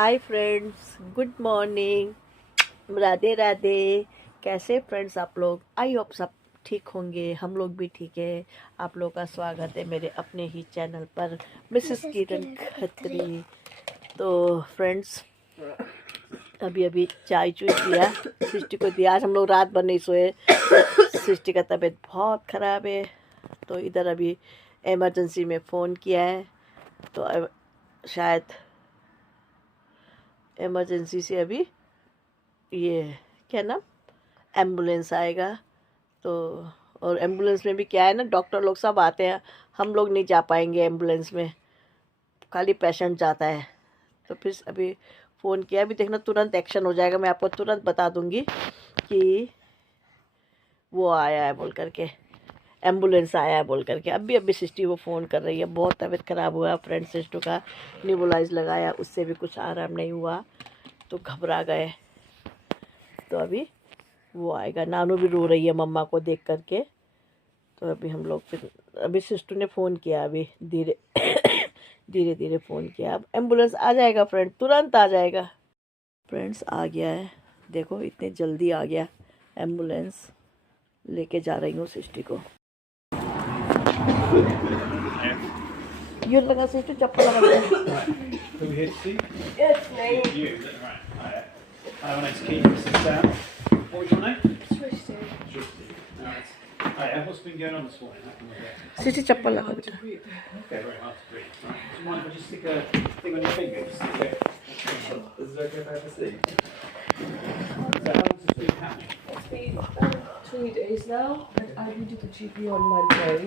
Hi friends, good morning, Radhe Radhe. कैसे friends आप लोग? आई होप सब ठीक होंगे। हम लोग भी ठीक है। आप लोग का स्वागत है मेरे अपने ही चैनल पर, मिसेस किरण खत्री। तो फ्रेंड्स, अभी अभी चाय चुई दिया, सृष्टि को दिया। आज हम लोग रात भर नहीं सोए, सृष्टि का तबीयत बहुत ख़राब है। तो इधर अभी इमरजेंसी में फ़ोन किया है, तो शायद इमरजेंसी से अभी ये क्या नाम एम्बुलेंस आएगा। तो और एम्बुलेंस में भी क्या है ना, डॉक्टर लोग सब आते हैं, हम लोग नहीं जा पाएंगे एम्बुलेंस में, खाली पेशेंट जाता है। तो फिर अभी फ़ोन किया, अभी देखना तुरंत एक्शन हो जाएगा। मैं आपको तुरंत बता दूंगी कि वो आया है बोल करके, एम्बुलेंस आया है बोल करके। अभी सिस्टी वो फ़ोन कर रही है, बहुत तबीयत ख़राब हुआ। फ्रेंड सिस्टू का निबुलाइज लगाया, उससे भी कुछ आराम नहीं हुआ, तो घबरा गए। तो अभी वो आएगा। नानू भी रो रही है मम्मा को देख करके। तो अभी हम लोग फिर अभी सिस्टर ने फ़ोन किया, अभी धीरे धीरे धीरे फ़ोन किया। अब एम्बुलेंस आ जाएगा फ्रेंड, तुरंत आ जाएगा। फ्रेंड्स आ गया है, देखो इतने जल्दी आ गया एम्बुलेंस। लेके जा रही हूँ सृष्टि को। ये लगा सिस्टर, चप्पल लगा। What's been going on this morning? Sister चप्पल लगा बेटा। Okay, very hard to breathe. Right. Do you mind if I just stick a thing on your finger? Just stick it. Is it okay if I have a seat? So how long has this been happening? It's been 3 days now, but I went to the GP on Monday,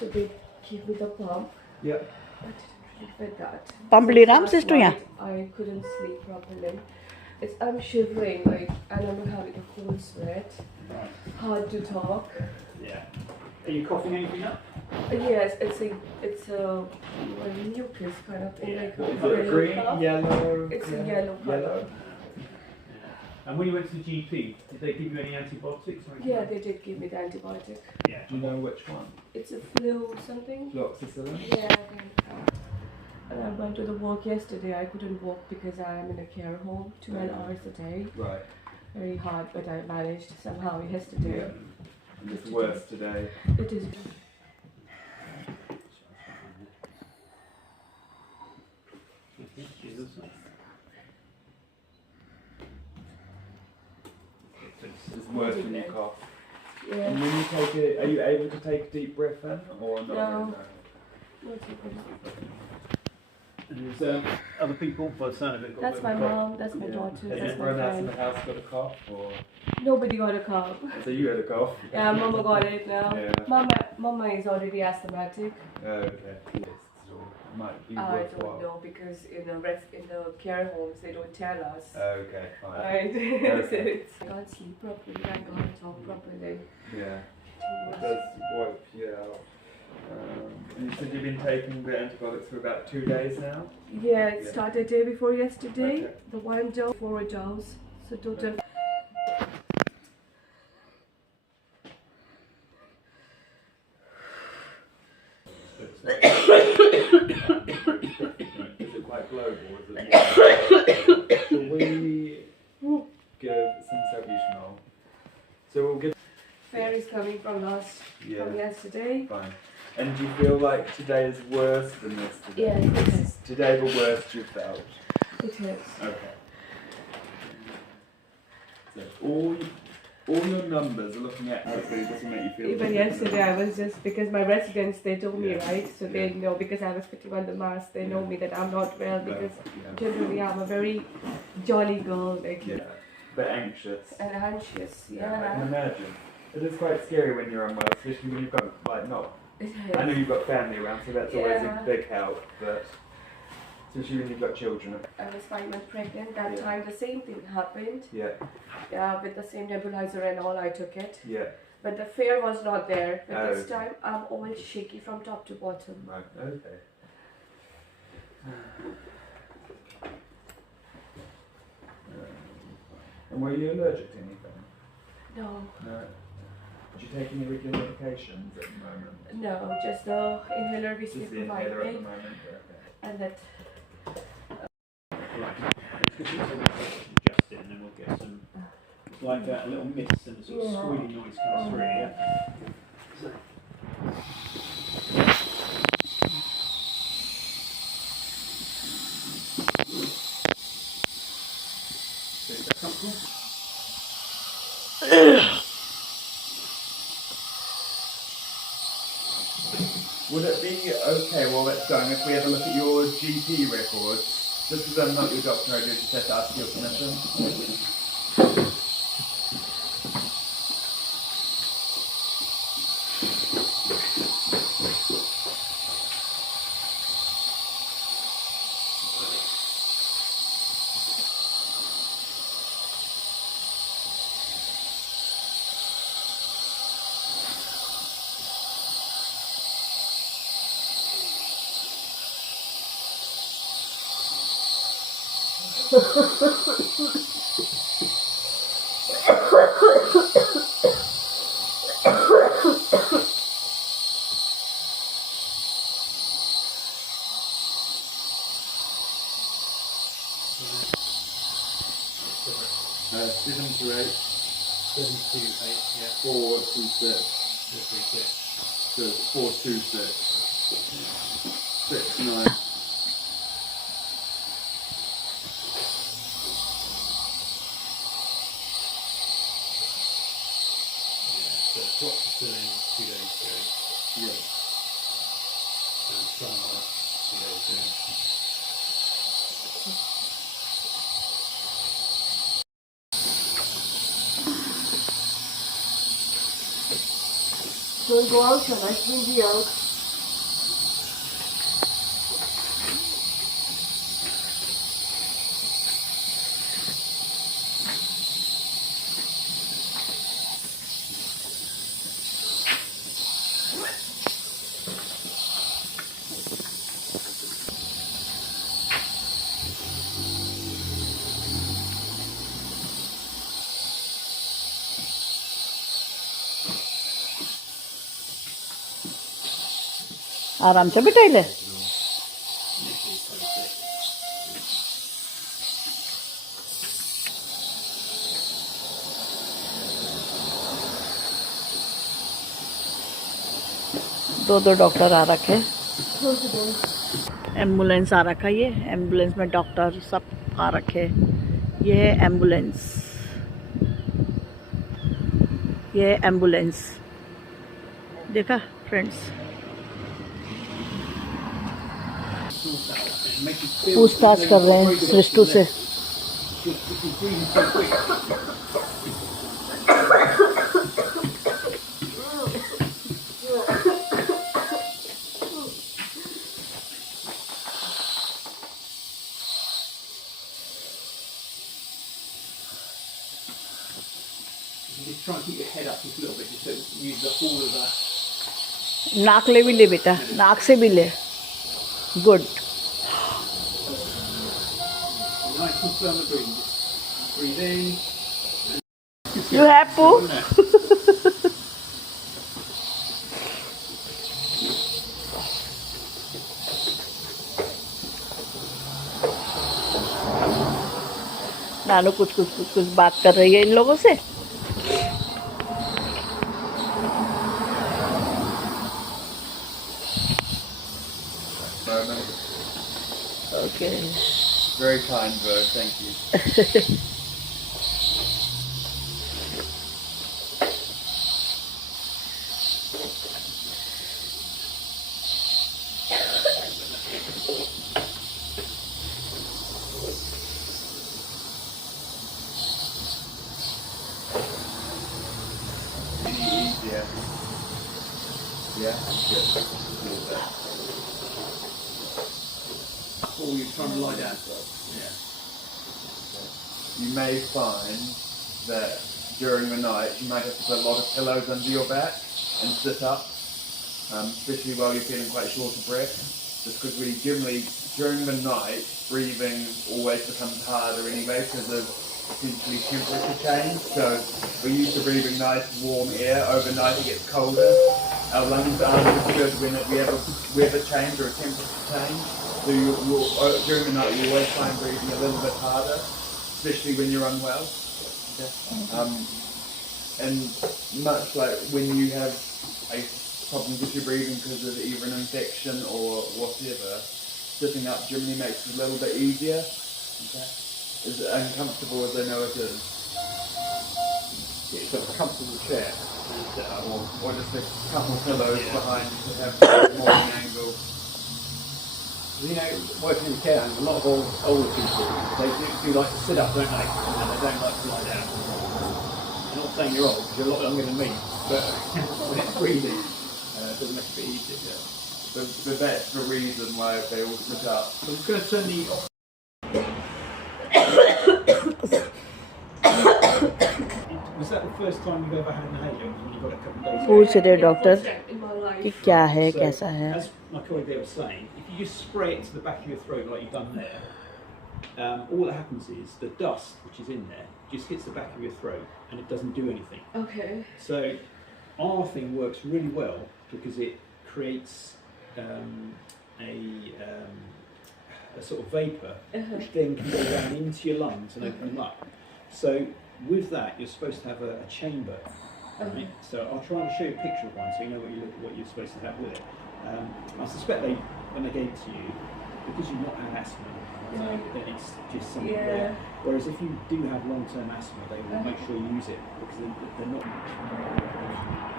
so they gave me the pump. Yeah. I didn't really fit that. Pump ले रहा हम sister यहाँ। I couldn't sleep properly. I'm shivering, and I'm having a cold sweat. Hard to talk. Yeah. Are you coughing anything up? Yes, it's a mucus kind of thing. Like Is it green, yellow? It's a yellow color. And when you went to the GP, did they give you any antibiotics or anything? Yeah, they did give me the antibiotic. Yeah. Do you know which one? It's a flu something. Fluoxetine? Yeah, I think. And I went to the work yesterday. I couldn't walk because I am in a care home 12 hours a day. Right. Very hard, but I managed somehow yesterday. Yeah. And it's worse today. It is. It's worse when you cough. Yeah. And when you take it, are you able to take a deep breath in or not? No. And there's other people by the sound of it. That's my mom, that's my daughter, Has that's my everyone else in friend. the house got a cough or? Nobody got a cough. So you had a cough? Yeah, Mama got it now. Yeah. Mama is already asthmatic. Oh, okay. Yes, so it might be I worthwhile. don't know because in the care homes they don't tell us. Okay, fine. Right. Okay. I can't sleep properly. I can't talk properly. Yeah. It does wipe you out. And you said you've been taking the antibiotics for about 2 days now? Yeah, it started day before yesterday. Okay. The one dose, 4 dose. So total. Is it quite global? Is it? Shall we give some salbutamol? So we'll give. Fair is coming from yesterday. Fine. And do you feel like today is worse than yesterday? Yeah, it This is. is today the worst you've felt? It is. Okay. So all your numbers are looking at absolutely doesn't make you feel Even different. yesterday I was just, because my residents, they told me, Yeah. right? So they know, because I was putting on the mask, they know me that I'm not well, because generally I'm a very jolly girl, Yeah. But anxious. and anxious. I can Yeah. imagine. It is quite scary when you're unwell, especially when you've got like not. It I know is. you've got family around, so that's always a Yeah. big help. But especially when you've got children. I was 5 months pregnant. That Yeah. time the same thing happened. Yeah. Yeah, with the same nebulizer and all, I took it. Yeah. But the fear was not there. But Oh, this okay. time I'm all shaky from top to bottom. Right. Okay. And were you allergic to anything? No, No. Did you take any regular medications at the moment? no, just the inhaler which they Just the provide inhaler at me, the moment. Okay. and that. Right. Just in, and then we'll get some, like a little mist and a sort of squealing noise comes through. Yeah. So. So is that comfortable? Would it be okay while that's going if we have a look at your GP records? Just because I'm not your doctor, I do just have to ask your permission. Seven to eight. 7 to 8, yeah. 4 to 6. 4 to 6. So 4 to 6. 6, 9. So drop the ceiling 2 days ago. Yeah. And summer 2 days ago. Don't go out, shall I bring you out? आराम से बिठाइले दो doctor आ रखे, ambulance आ रखा। ये ambulance में doctor सब आ रखे। ये है एम्बुलेंस, ये है एम्बुलेंस। देखा फ्रेंड्स, पूछताछ कर रहे हैं सृष्टु से। Just try and keep your head up just a little bit, just to use the whole of the... नाक ले भी ले बेटा, नाक से भी ले। Good. Nice and firm and breathe. Breathe in. You have to. नानू कुछ बात कर रही है इन लोगों से। Okay. Very kind, Bert. Thank you. Easier. Yeah. Good. Or you're trying to lie down. Yeah. You may find that during the night you might have to put a lot of pillows under your back and sit up, especially while you're feeling quite short of breath. Just because we generally, during the night, breathing always becomes harder anyway because of essentially temperature change. So we're used to breathing nice warm air. Overnight it gets colder. Our lungs aren't as good when we have a weather change or a temperature change. So during the night you always find breathing a little bit harder, especially when you're unwell. Okay. And much like when you have a problem with your breathing because of either an infection or whatever, sitting up generally makes it a little bit easier. Okay. As uncomfortable as I know it is. Yeah, so a comfortable chair. Or just a couple pillows behind to have more of an angle. You know, working in care homes, a lot of older people, they do like to sit up, don't they? And they don't like to lie down. I'm not saying you're old, because you're a lot younger than me, but when it's breathing, it doesn't make it a bit easier. But that's the reason why they all sit up. So I'm just going to turn the... Was that the first time you've ever had an inhaler when you got it a couple of days ago? पूछ रहे doctor First time in my life. कि क्या है So, कैसा है. as my colleague there was saying, if you just spray it to the back of your throat like you've done there, all that happens is the dust which is in there just hits the back of your throat and it doesn't do anything. Okay. So our thing works really well because it creates a sort of vapour which then can go down into your lungs and open them up. So with that you're supposed to have a chamber. Right? So I'll try and show you a picture of one so you know what you're supposed to have with it. I suspect when they gave it to you, because you've not had asthma, then it's just something there. Whereas if you do have long-term asthma, they will make sure you use it because they're not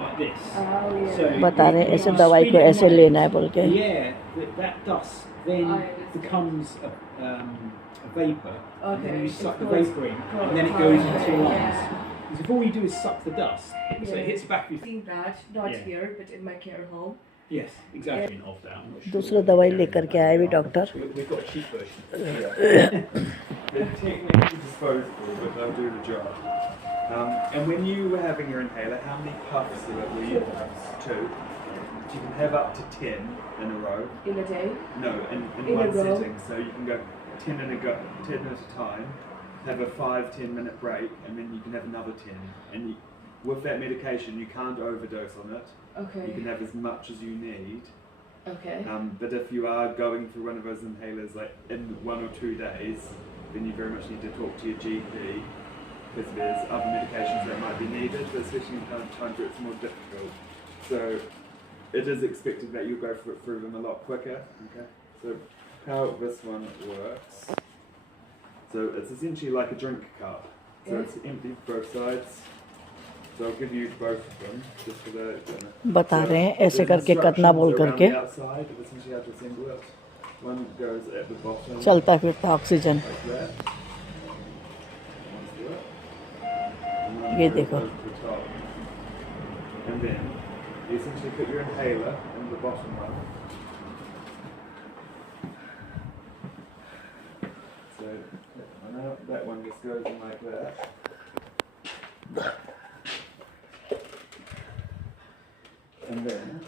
like this. So बता रहे हैं ऐसे दवाई को ऐसे लेना है बोल के. Yeah, that dust then becomes a vapour, and then you suck the vapour in, and then it goes into your lungs. Because if all you do is suck the dust, so it hits the back of your... I've seen that, not here, but in my care home. Yes, exactly. Of that, I'm not sure. दूसरा दवाई लेकर के आए भी doctor. We've got a cheap version. They're technically disposable, but they'll do the job. And when you were having your inhaler, how many puffs of it were you? 2. You can have up to 10 in a row. In a day? No, in one sitting. So you can go 10 at a time, have a 5-10 minute break, and then you can have another 10. And with that medication, you can't overdose on it. Okay. You can have as much as you need. Okay. But if you are going through one of those inhalers like in 1 or 2 days, then you very much need to talk to your GP because there's other medications that might be needed, but especially in times where it's more difficult. So it is expected that you'll go through them a lot quicker. Okay. So how this one works. So it's essentially like a drink cup. So it's empty both sides. So I'll give you both of them just for the... बता रहे हैं ऐसे करके कतना बोल करके. One goes at the bottom. चलता फिरता ऑक्सीजन. Like that. ये देखो. And then you essentially put your inhaler in the bottom one. So that one just goes in like that. And then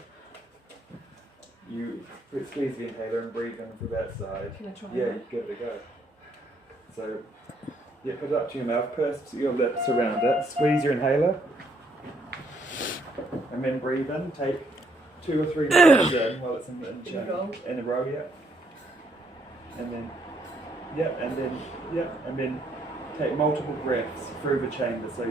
you squeeze the inhaler and breathe in through that side. Can I try Yeah, that? give it a go. So, yeah, put it up to your mouth, purse your lips around it, squeeze your inhaler, and then breathe in. Take 2 or 3 breaths in while it's in a row, yeah. And then, and then take multiple breaths through the chamber. So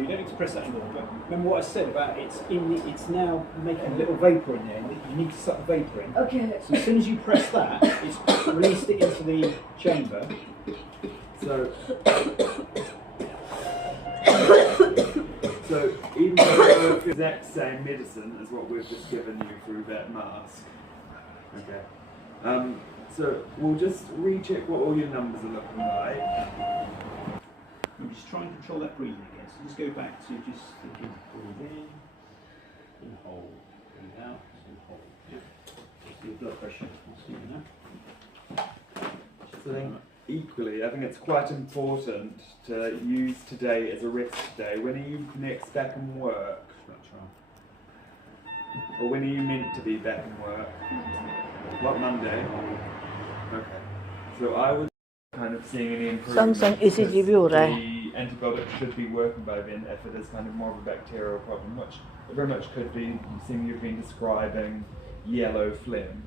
you don't express that anymore. But remember what I said about it's now making a little vapour in there. And you need to suck the vapour in. Okay. So as soon as you press that, it's released it into the chamber. So even though the exact same medicine as what we've just given you through that mask. Okay. So we'll just recheck what all your numbers are looking like. You just try and control that breathing again. So just go back to just thinking, breathe in, hold, breathe out, hold. Yeah. Just your blood pressure. So equally, I think it's quite important to use today as a rest day. When are you next back in work? That's right. Or when are you meant to be back in work? What, Monday? Okay. So I was kind of seeing any improvement. संग ECG भी हो रहा है. The antibiotic should be working by then if it is kind of more of a bacterial problem, which it very much could be. Seeing you've been describing yellow phlegm.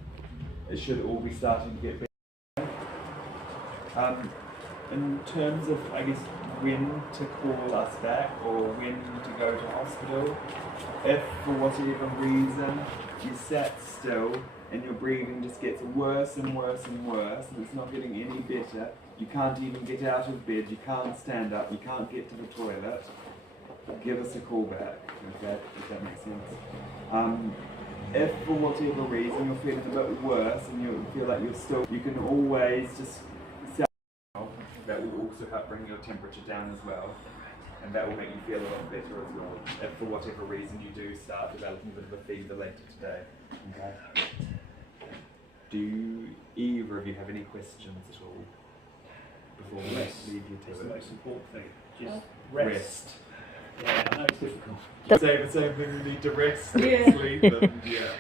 it should all be starting to get better. In terms of, I guess, when to call us back or when to go to hospital, if for whatever reason you sat still and your breathing just gets worse and worse and worse and it's not getting any better, you can't even get out of bed, you can't stand up, you can't get to the toilet, give us a call back, okay, if that makes sense. If for whatever reason you're feeling a bit worse and you feel like you're still, you can always just that will also help bring your temperature down as well, and that will make you feel a lot better as well, if for whatever reason you do start developing a bit of a fever later today. Okay. Do either of you have any questions at all before we leave you It's to the it? most important thing. Just Rest. Yeah, I know it's difficult. Say the same thing, we need to rest and Yeah. sleep, and yeah.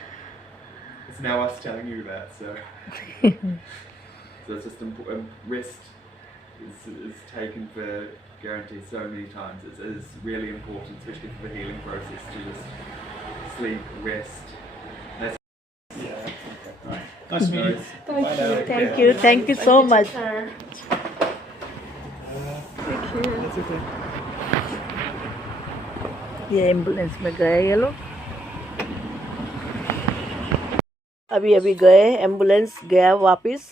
It's now us telling you that, so. So it's just important. Rest is taken for granted so many times. It is really important, especially for the healing process, to just sleep, rest. That's Yeah. Okay. Right. Nice to meet you. Thank Bye you. now. Thank you so much. That's okay. ये ambulance में गए ये लोग, अभी अभी गए, ambulance गया वापस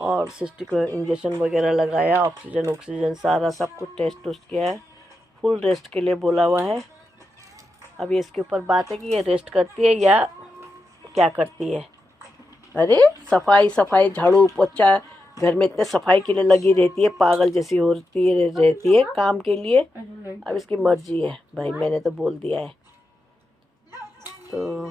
और सिस्टर को इंजेक्शन वगैरह लगाया, ऑक्सीजन सारा सब कुछ टेस्ट किया है, फुल रेस्ट के लिए बोला हुआ है। अभी इसके ऊपर बात है कि ये रेस्ट करती है या क्या करती है। अरे सफाई झाड़ू पोछा घर में इतने सफाई के लिए लगी रहती है, पागल जैसी रहती है काम के लिए। अब इसकी मर्जी है भाई, मैंने तो बोल दिया है। तो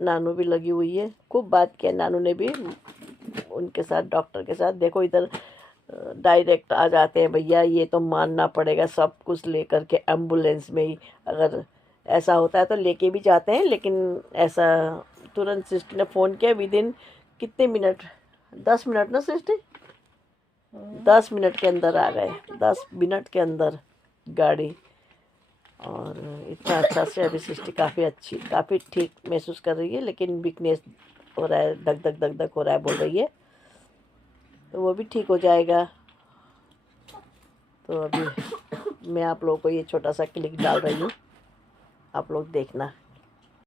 नानू भी लगी हुई है, खूब बात किया नानू ने भी उनके साथ, डॉक्टर के साथ। देखो इधर डायरेक्ट आ जाते हैं भैया, ये तो मानना पड़ेगा, सब कुछ लेकर के एम्बुलेंस में ही। अगर ऐसा होता है तो लेके भी जाते हैं, लेकिन ऐसा तुरंत सिस्टर ने फ़ोन किया, विद इन कितने मिनट, 10 मिनट ना सिस्टर, 10 मिनट के अंदर आ गए, 10 मिनट के अंदर गाड़ी। और इतना अच्छा से अभी सिस्टर काफ़ी ठीक महसूस कर रही है, लेकिन वीकनेस हो रहा है, धक धक हो रहा है बोल रही है, तो वो भी ठीक हो जाएगा। तो अभी मैं आप लोगों को ये छोटा सा क्लिप डाल रही हूँ, आप लोग देखना।